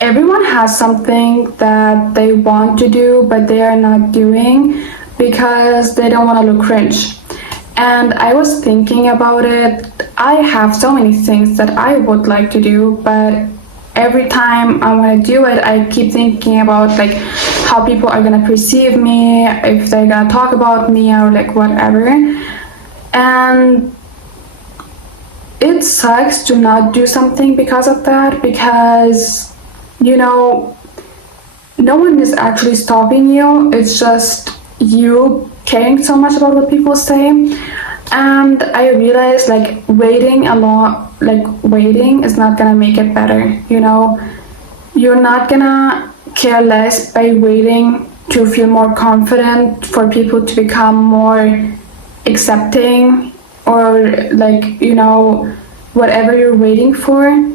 everyone has something that they want to do but they are not doing because they don't want to look cringe. And I was thinking about it. I have so many things that I would like to do, but every time I want to do it, I keep thinking about like how people are gonna perceive me, if they're gonna talk about me or like whatever. And it sucks to not do something because of that, because you know, no one is actually stopping you. It's just you caring so much about what people say. And I realized like waiting a lot, like waiting is not gonna make it better, you know. You're not gonna care less by waiting to feel more confident, for people to become more accepting, or like, you know, whatever you're waiting for.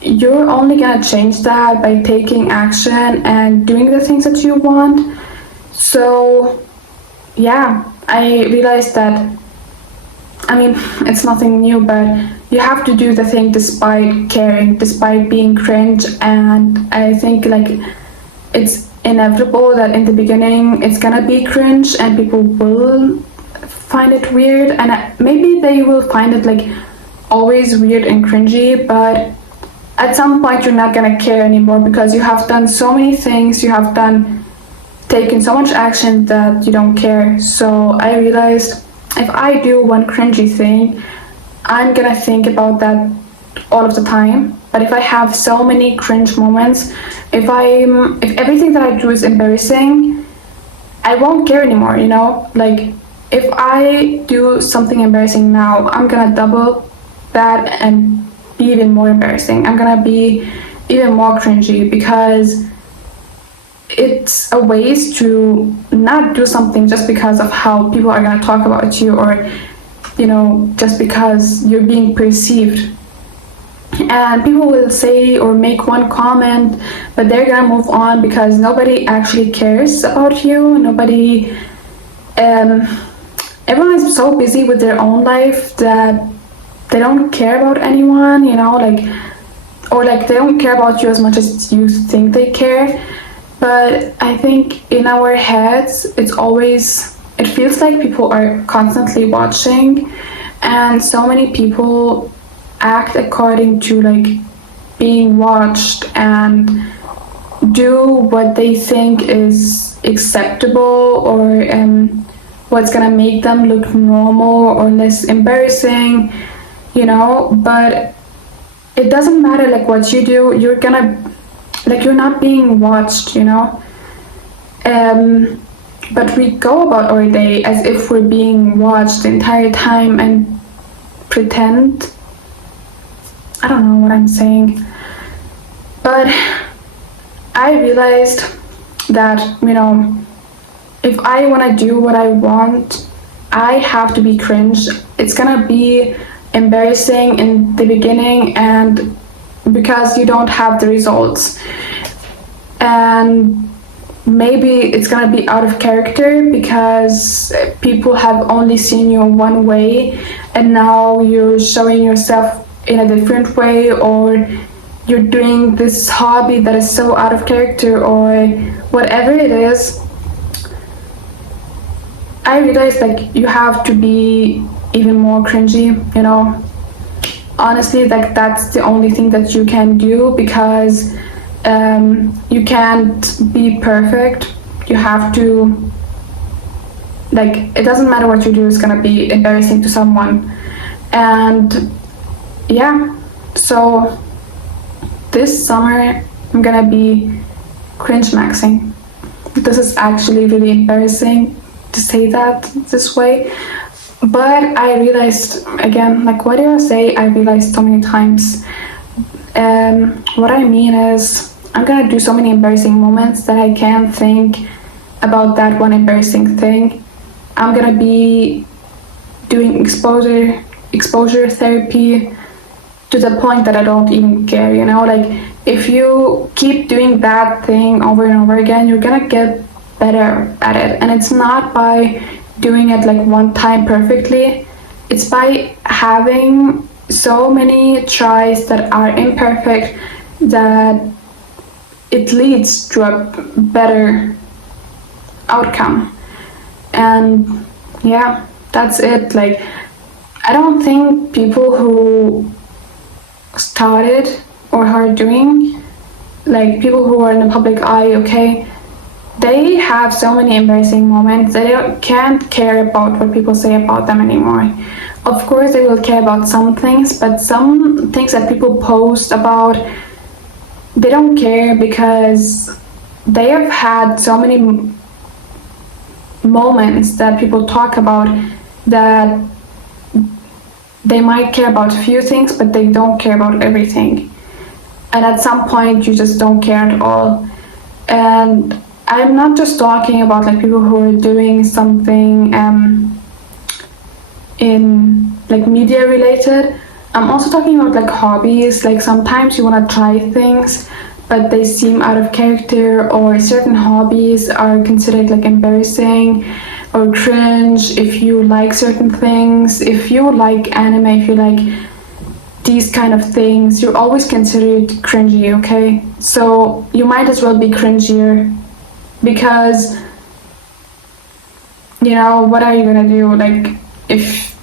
You're only gonna change that by taking action and doing the things that you want. So yeah, I realized that, I mean, it's nothing new, but you have to do the thing despite caring, despite being cringe. And I think like it's inevitable that in the beginning it's gonna be cringe and people will find it weird, and maybe they will find it like always weird and cringy, but at some point you're not gonna care anymore because you have done so many things, you have taken so much action that you don't care. So I realized if I do one cringy thing, I'm gonna think about that all of the time. But if I have so many cringe moments, if everything that I do is embarrassing, I won't care anymore, you know? Like if I do something embarrassing now, I'm gonna double that and be even more embarrassing. I'm gonna be even more cringy because it's a waste to not do something just because of how people are gonna talk about you, or you know, just because you're being perceived. And people will say or make one comment, but they're gonna move on because nobody actually cares about you. Nobody, everyone is so busy with their own life that they don't care about anyone, you know, like, or like they don't care about you as much as you think they care. But I think in our heads, it feels like people are constantly watching, and so many people act according to like being watched and do what they think is acceptable, or what's gonna make them look normal or less embarrassing, you know. But it doesn't matter like what you do, you're not being watched, you know. But we go about our day as if we're being watched the entire time and pretend. I don't know what I'm saying. But I realized that, you know, if I want to do what I want, I have to be cringe. It's gonna be embarrassing in the beginning, and because you don't have the results, and maybe it's gonna be out of character because people have only seen you one way and now you're showing yourself in a different way, or you're doing this hobby that is so out of character, or whatever it is. I realized like you have to be even more cringy, you know. Honestly, like that's the only thing that you can do, because you can't be perfect. You have to, like, it doesn't matter what you do, it's gonna be embarrassing to someone. And yeah, so this summer I'm gonna be cringe maxing. This is actually really embarrassing to say that this way, but I realized again, like, what do I say? I realized so many times. What I mean is, I'm gonna do so many embarrassing moments that I can't think about that one embarrassing thing. I'm gonna be doing exposure therapy to the point that I don't even care, you know. Like, if you keep doing that thing over and over again, you're gonna get better at it. And it's not by doing it like one time perfectly, it's by having so many tries that are imperfect, that it leads to a better outcome. And yeah, that's it. Like, I don't think people who started or who are doing, like people who are in the public eye, okay, they have so many embarrassing moments. They can't care about what people say about them anymore. Of course, they will care about some things, but some things that people post about, they don't care because they have had so many moments that people talk about that they might care about a few things, but they don't care about everything. And at some point, you just don't care at all. And I'm not just talking about like people who are doing something in like media related. I'm also talking about like hobbies. Like sometimes you want to try things, but they seem out of character, or certain hobbies are considered like embarrassing or cringe if you like certain things. If you like anime, if you like these kind of things, you're always considered cringy, okay? So you might as well be cringier, because you know, what are you gonna do? Like, if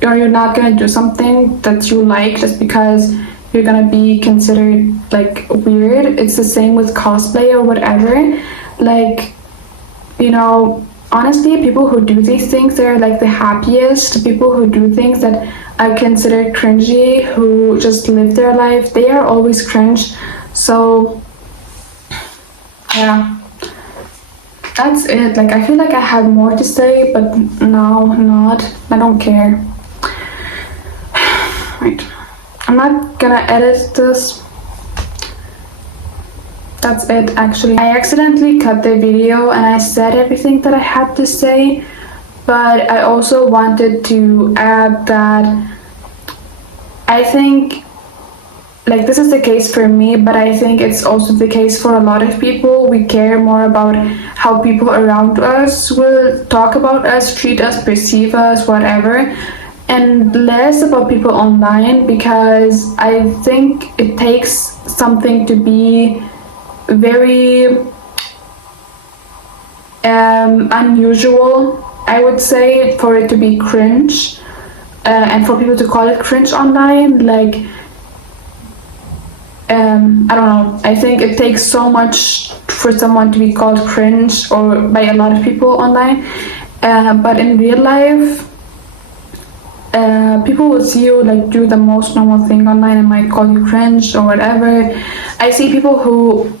you're not gonna do something that you like just because you're gonna be considered like weird. It's the same with cosplay or whatever. Like, you know, honestly, people who do these things, they're like the happiest. People who do things that are considered cringy, who just live their life, they are always cringe. So yeah, that's it. Like, I feel like I have more to say, but no, not. I don't care. Right. I'm not gonna edit this. That's it, actually. I accidentally cut the video and I said everything that I had to say, but I also wanted to add that I think, like, this is the case for me, but I think it's also the case for a lot of people. We care more about how people around us will talk about us, treat us, perceive us, whatever, and less about people online, because I think it takes something to be very unusual, I would say, for it to be cringe, and for people to call it cringe online. Like, I don't know, I think it takes so much for someone to be called cringe, or by a lot of people online, but in real life, people will see you like do the most normal thing online and might call you cringe or whatever. I see people who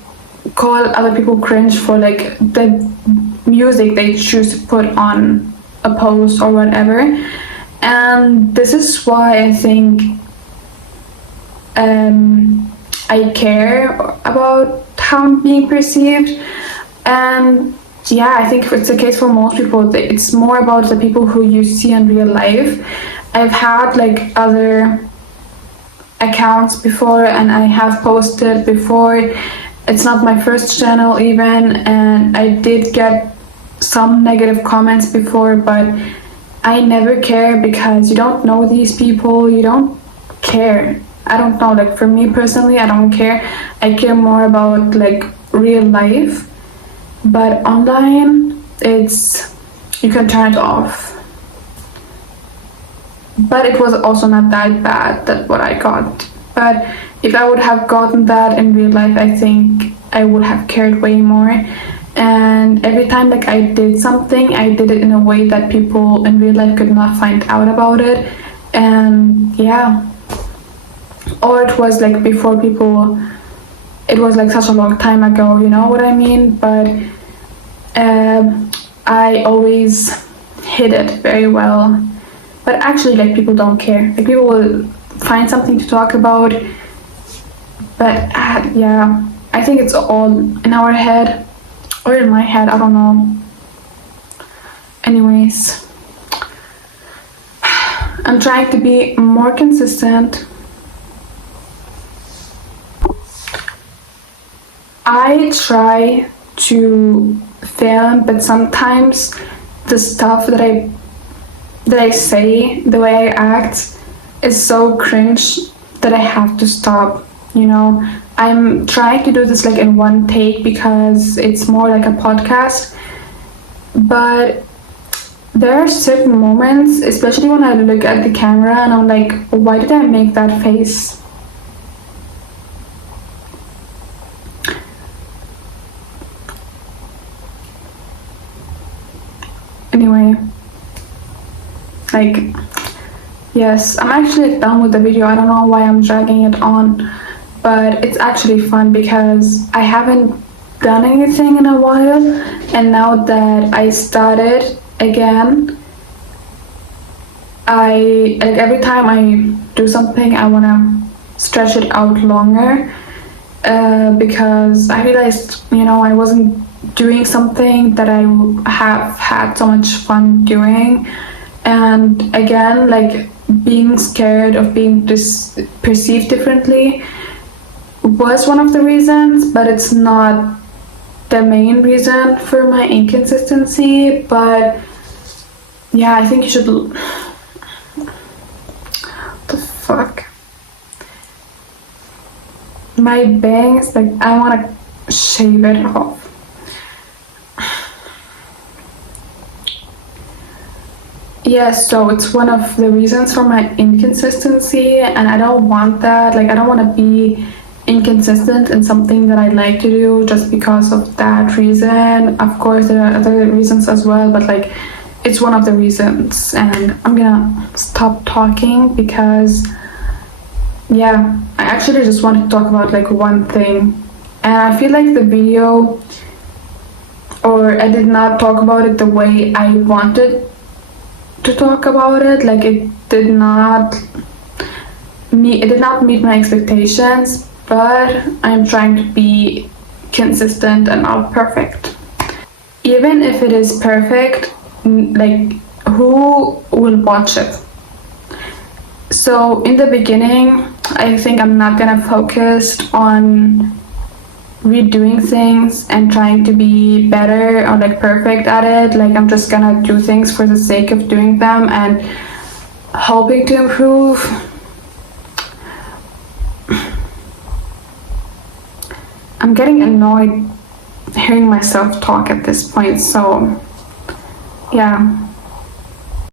call other people cringe for like the music they choose to put on a post or whatever, and this is why I think I care about how I'm being perceived. And yeah, I think it's the case for most people. It's more about the people who you see in real life. I've had like other accounts before, and I have posted before. It's not my first channel even, and I did get some negative comments before, but I never care, because you don't know these people, you don't care. I don't know, like for me personally, I don't care. I care more about like real life, but online, it's, you can turn it off. But it was also not that bad, that what I got. But if I would have gotten that in real life, I think I would have cared way more. And every time like I did something, I did it in a way that people in real life could not find out about it. And yeah, or it was like before people, it was like such a long time ago, you know what I mean? But I always hid it very well. But actually, like, people don't care. Like, people will find something to talk about. But yeah, I think it's all in our head, or in my head, I don't know. Anyways, I'm trying to be more consistent. I try to film, but sometimes the stuff that I say, the way I act, is so cringe that I have to stop, you know? I'm trying to do this like in one take because it's more like a podcast, but there are certain moments, especially when I look at the camera and I'm like, why did I make that face? Anyway, like, yes, I'm actually done with the video. I don't know why I'm dragging it on, but it's actually fun because I haven't done anything in a while, and now that I started again, I like every time I do something I want to stretch it out longer, because I realized, I wasn't doing something that I have had so much fun doing. And again, like, being scared of being perceived differently was one of the reasons, but it's not the main reason for my inconsistency. But yeah, I think you should. What the fuck? My bangs, like, I want to shave it off. Yeah, so it's one of the reasons for my inconsistency, and I don't want that. Like, I don't want to be inconsistent in something that I like to do just because of that reason. Of course, there are other reasons as well, but like, it's one of the reasons. And I'm gonna stop talking because, yeah, I actually just wanted to talk about like one thing, and I feel like the video, or I did not talk about it the way I wanted to talk about it. Like, it did not meet my expectations, but I'm trying to be consistent and not perfect. Even if it is perfect, like, who will watch it? So in the beginning, I think I'm not gonna focus on redoing things and trying to be better or like perfect at it. Like, I'm just gonna do things for the sake of doing them and hoping to improve. I'm getting annoyed hearing myself talk at this point, so yeah.